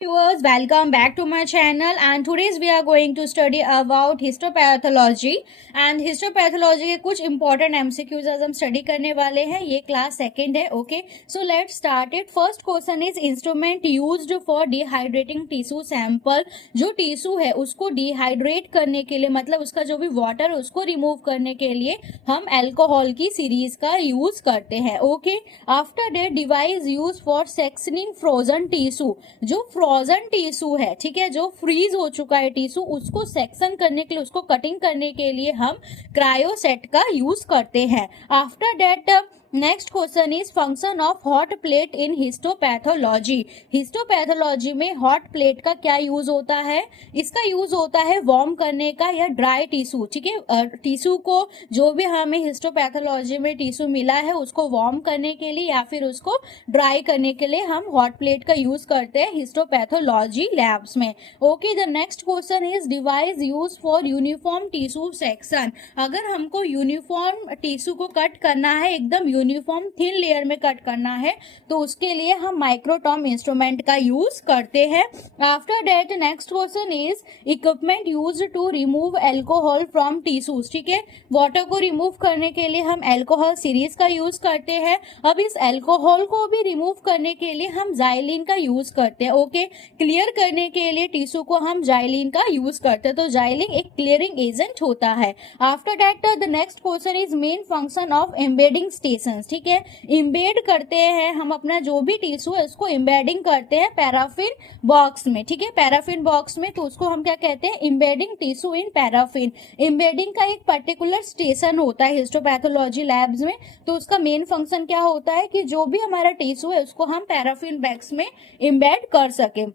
Viewers, welcome back to my channel and today's we are going to study about histopathology and histopathology के कुछ important MCQs आज हम study करने वाले हैं। ये class second है। Okay, so let's start it. First question is instrument used for dehydrating tissue sample। जो tissue है उसको dehydrate करने के लिए मतलब उसका जो भी water है उसको remove करने के लिए हम alcohol की series का use करते हैं। Okay, after that device used for sectioning frozen tissue। जो फ्रोजन टिश्यू है, ठीक है, जो फ्रीज हो चुका है टिश्यू उसको सेक्शन करने के लिए उसको कटिंग करने के लिए हम क्रायोसेट का यूज करते हैं। After that next question is function of hot plate in histopathology. Histopathology में हॉट प्लेट का क्या यूज होता है? इसका यूज होता है वार्म करने का या ड्राई टिश्यू, ठीक है, टिश्यू को जो भी हमें हिस्टोपैथोलॉजी में टिश्यू मिला है उसको वार्म करने के लिए या फिर उसको ड्राई करने के लिए हम हॉट प्लेट का यूज करते हैं हिस्टोपैथोलॉजी लैब्स में। Okay, the next question is device use for uniform tissue section. अगर हमको यूनिफॉर्म टिश्यू को कट करना है, एकदम यूनिफॉर्म थिन लेयर में कट करना है, तो उसके लिए हम माइक्रोटॉम इंस्ट्रूमेंट का यूज करते हैं। After that next question is equipment used to remove alcohol from tissues. ठीक है, वाटर को रिमूव करने के लिए हम एल्कोहल सीरीज का यूज करते हैं। अब इस एल्कोहल को भी रिमूव करने के लिए हम जाइलिन का यूज करते हैं। ओके, क्लियर करने के लिए टिश्यू को हम जाइलिन का यूज करते हैं, तो जाइलिन एक क्लियरिंग एजेंट होता है। After that the next question is main function of embedding station. ठीक है, इम्बेड करते हैं हम अपना जो भी टिश्यू है उसको इम्बेडिंग करते हैं पैराफिन बॉक्स में। ठीक है, पैराफिन बॉक्स में, तो उसको हम क्या कहते हैं? Embedding tissue in paraffin. Embedding का एक पर्टिकुलर स्टेशन होता है हिस्टोपैथोलॉजी लैब्स में, तो उसका मेन फंक्शन क्या होता है कि जो भी हमारा टिश्यू है उसको हम पैराफिन बैग्स में इम्बेड कर सके।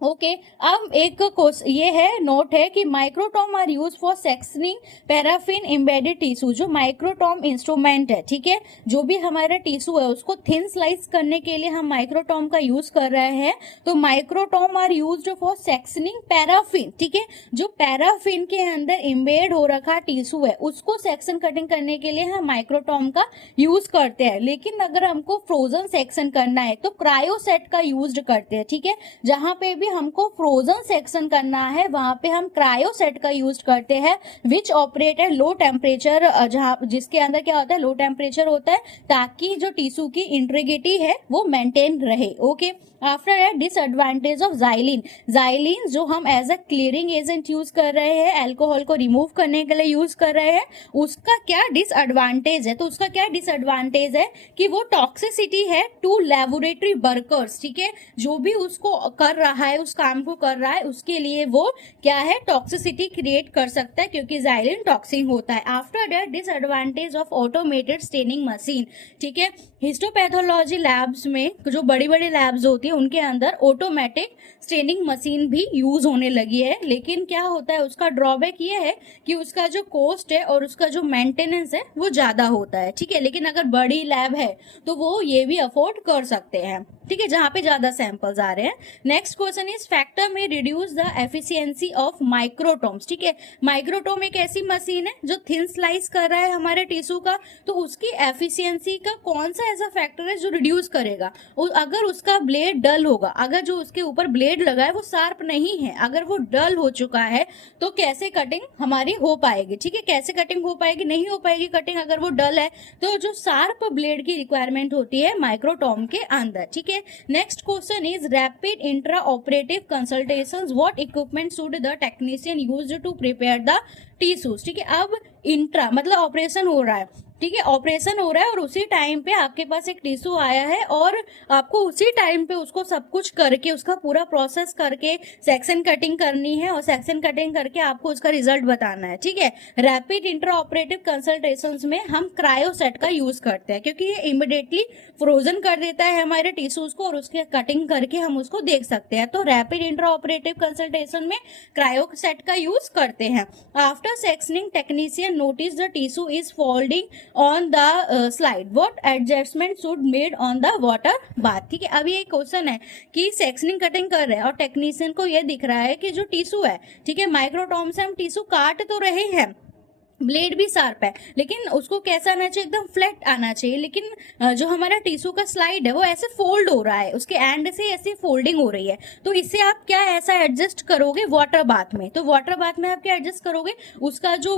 ओके, अब एक ये है नोट है कि microtome are use for sectioning paraffin embedded tissue. जो माइक्रोटॉम इंस्ट्रूमेंट है, ठीक है, जो भी हमारा टिश्यू है उसको थिन स्लाइस करने के लिए हम माइक्रोटॉम का यूज कर रहे हैं, तो microtome are used for sectioning paraffin. ठीक है, जो पैराफिन के अंदर एम्बेड हो रखा टिश्यू है उसको सेक्शन कटिंग करने के लिए हम माइक्रोटॉम का यूज करते हैं। लेकिन अगर हमको फ्रोजन सेक्शन करना है तो क्रायोसेट का यूज करते हैं। ठीक है, जहां पे भी हमको फ्रोजन सेक्शन करना है वहां पे हम क्रायोसेट का यूज करते हैं, विच ऑपरेट एट लो टेम्परेचर, जहां जिसके अंदर क्या होता है? लो टेम्परेचर होता है, ताकि जो टिश्यू की इंटीग्रिटी है वो मेंटेन रहे। Okay, after that disadvantage of xylene. Xylene जो हम as a clearing agent use कर रहे हैं, एल्कोहल को रिमूव करने के लिए यूज कर रहे हैं, उसका क्या डिसएडवांटेज है? तो उसका क्या डिसएडवांटेज है कि वो टॉक्सिसिटी है टू लेबोरेटरी वर्कर्स। ठीक है, जो भी उसको कर रहा है, उस काम को कर रहा है, उसके लिए वो क्या है? टॉक्सिसिटी क्रिएट कर सकता है, क्योंकि जाइलिन टॉक्सिक होता है। After that disadvantage of automated staining machine. ठीक है, हिस्टोपैथोलॉजी लैब्स में जो बड़ी बड़ी लैब्स होती है उनके अंदर ऑटोमेटिक स्टेनिंग मशीन भी यूज होने लगी है, लेकिन क्या होता है? उसका ड्रॉबैक ये है कि उसका जो कॉस्ट है और उसका जो मेंटेनेंस है वो ज्यादा होता है। ठीक है, लेकिन अगर बड़ी लैब है तो वो ये भी अफोर्ड कर सकते हैं। ठीक है, जहां पे ज्यादा सैंपल्स आ रहे हैं। नेक्स्ट क्वेश्चन इज फैक्टर में reduce the efficiency of microtomes. ठीक है, माइक्रोटोम एक ऐसी मशीन है जो थिन स्लाइस कर रहा है हमारे टिश्यू का, तो उसकी एफिशिएंसी का कौन सा ऐसा फैक्टर है जो रिड्यूस करेगा? अगर उसका ब्लेड डल होगा, अगर जो उसके ऊपर ब्लेड लगा है वो शार्प नहीं है, अगर वो डल हो चुका है, तो कैसे कटिंग हमारी हो पाएगी? ठीक है, कैसे कटिंग हो पाएगी? नहीं हो पाएगी कटिंग अगर वो डल है। तो जो शार्प ब्लेड की रिक्वायरमेंट होती है माइक्रोटोम के अंदर। ठीक है, next question is rapid intra operative consultations, what equipment should the technician use to prepare the tissues. ठीक है, अब इंट्रा मतलब ऑपरेशन हो रहा है, ठीक है, ऑपरेशन हो रहा है और उसी टाइम पे आपके पास एक टिश्यू आया है और आपको उसी टाइम पे उसको सब कुछ करके उसका पूरा प्रोसेस करके सेक्शन कटिंग करनी है और सेक्शन कटिंग करके आपको उसका रिजल्ट बताना है। ठीक है, रैपिड इंट्रा ऑपरेटिव कंसल्टेशंस में हम क्रायोसेट का यूज करते हैं, क्योंकि ये इमिडिएटली फ्रोजन कर देता है हमारे टिश्यूज को और उसके कटिंग करके हम उसको देख सकते हैं। तो रैपिड इंट्रा ऑपरेटिव कंसल्टेशन में क्रायोसेट का यूज करते हैं। After sectioning technician notice the tissue is folding on the slide, what adjustment should made on the water bath। ठीक है, अभी एक क्वेश्चन है कि सेक्शनिंग कटिंग कर रहे हैं और टेक्नीशियन को ये दिख रहा है कि जो टिश्यू है, ठीक है, माइक्रोटॉम से हम टिश्यू काट तो रहे हैं ब्लेड भी शार्प है, लेकिन उसको कैसा आना चाहिए, एकदम फ्लैट आना चाहिए। लेकिन जो हमारा टिश्यू का स्लाइड है वो ऐसे फोल्ड हो रहा है, उसके एंड से ऐसे फोल्डिंग हो रही है। तो इससे आप क्या ऐसा एडजस्ट करोगे वाटर बाथ में। तो वाटर बाथ में आप क्या एडजस्ट करोगे, उसका जो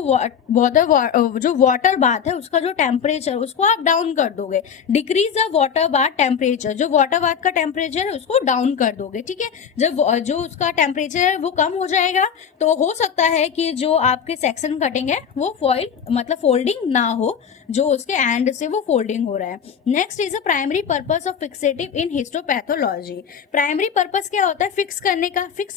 वाटर बाथ है उसका जो टेम्परेचर उसको आप डाउन कर दोगे। Decrease the water bath temperature, जो वाटर बाथ का टेम्परेचर है उसको डाउन कर दोगे। ठीक है, जब जो उसका टेम्परेचर है वो कम हो जाएगा तो हो सकता है कि जो आपके सेक्शन कटिंग है वो फॉइल मतलब फोल्डिंग ना हो, जो उसके एंड से वो फोल्डिंग हो रहा है। Next is a primary purpose of fixative in histopathology. Primary purpose क्या होता है, फिक्स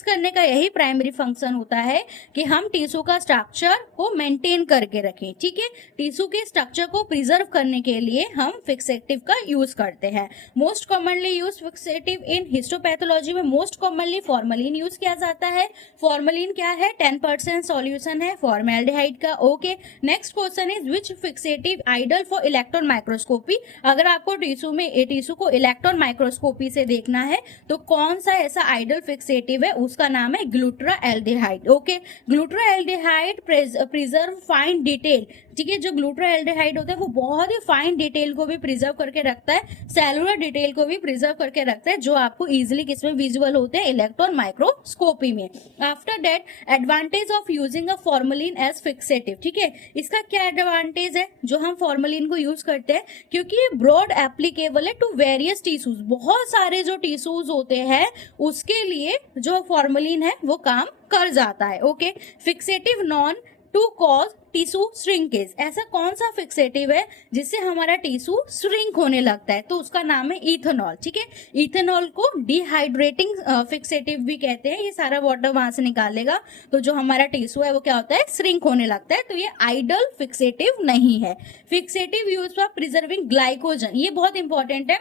करने का यही प्राइमरी फंक्शन होता है कि हम टिश्यू का स्ट्रक्चर को मेंटेन करके रखें। ठीक है, टिश्यू के स्ट्रक्चर को प्रिजर्व करने के लिए हम फिक्सेटिव का यूज करते हैं। मोस्ट कॉमनली यूज फिक्सेटिव इन हिस्टोपैथोलॉजी में मोस्ट कॉमनली फॉर्मलिन यूज किया जाता है। फॉर्मलिन क्या है, 10% सॉल्यूशन है फॉर्मेल्डिहाइड का। Okay, next question is which fixative ideal for electron microscopy. अगर आपको टिश्यू को इलेक्ट्रॉन माइक्रोस्कोपी से देखना है तो कौन सा ऐसा आइडल फिक्सेटिव है, उसका नाम है glutaraldehyde. Okay, glutaraldehyde preserve fine detail. ठीक है, जो ग्लूट्राएल्डिहाइड होता है वो बहुत ही फाइन डिटेल को भी प्रिजर्व करके रखता है, सेलुलर डिटेल को भी प्रिजर्व करके रखता है, जो आपको इजिली किसमें विजुअल होते हैं, इलेक्ट्रॉन माइक्रोस्कोपी में। After that, advantage of using a formalin as fixative. ठीक है, इसका क्या एडवांटेज है जो हम फॉर्मलिन को यूज करते हैं, क्योंकि ये ब्रॉड एप्लीकेबल है टू वेरियस टिश्यूज। बहुत सारे जो टिश्यूज होते हैं उसके लिए जो फॉर्मलिन है वो काम कर जाता है। Okay, fixative known to cause tissue shrinkage. ऐसा कौन सा फिक्सेटिव है जिससे हमारा टिश्यू श्रिंक होने लगता है, तो उसका नाम है इथेनॉल। ठीक है, इथेनॉल को डिहाइड्रेटिंग फिक्सेटिव भी कहते हैं। ये सारा वाटर वहां से निकालेगा तो जो हमारा टिश्यू है वो क्या होता है, श्रिंक होने लगता है। तो ये आइडल फिक्सेटिव नहीं है। Fixative use for preserving glycogen, ये बहुत इंपॉर्टेंट है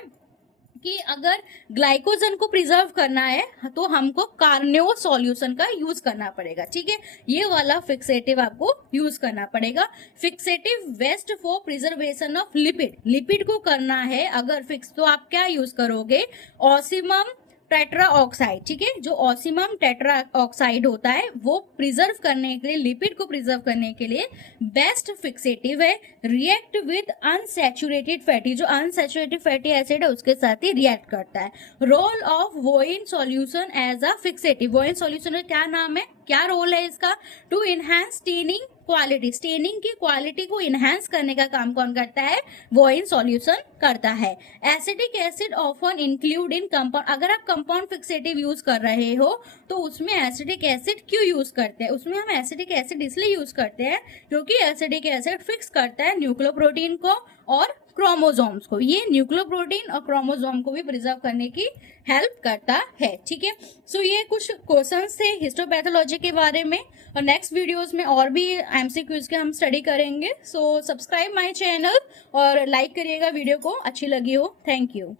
कि अगर ग्लाइकोजन को प्रिजर्व करना है तो हमको कार्नियो सॉल्यूशन का यूज करना पड़ेगा। ठीक है, ये वाला फिक्सेटिव आपको यूज करना पड़ेगा। Fixative best for preservation of lipid को करना है अगर फिक्स, तो आप क्या यूज करोगे, ऑसिमम टेट्रा ऑक्साइड। ठीक है, जो ऑसिमम टेट्रा ऑक्साइड होता है वो प्रिजर्व करने के लिए, लिपिड को प्रिजर्व करने के लिए बेस्ट फिक्सेटिव है। रिएक्ट विद अनसैचुरेटेड फैटी, जो अनसैचुरेटेड फैटी एसिड है उसके साथ ही रिएक्ट करता है। Role of Bouin solution as a fixative. Bouin solution का क्या नाम है, क्या रोल है इसका, to enhance staining quality. Staining की क्वालिटी को इनहेंस करने का काम कौन करता है, वोइन सॉल्यूशन करता है। Acetic acid often include in compound. अगर आप कंपाउंड फिक्सेटिव यूज कर रहे हो तो उसमें एसिटिक एसिड क्यों यूज करते हैं, उसमें हम एसिटिक एसिड इसलिए यूज करते हैं क्योंकि एसिटिक एसिड फिक्स करता है न्यूक्लियोप्रोटीन को और क्रोमोसोम्स को। ये न्यूक्लियोप्रोटीन और क्रोमोसोम को भी प्रिजर्व करने की हेल्प करता है। ठीक है, सो ये कुछ क्वेश्चंस थे हिस्टोपैथोलॉजी के बारे में, और नेक्स्ट वीडियोस में और भी एमसीक्यूज के हम स्टडी करेंगे। सो सब्सक्राइब माय चैनल और लाइक करिएगा वीडियो को, अच्छी लगी हो। Thank you.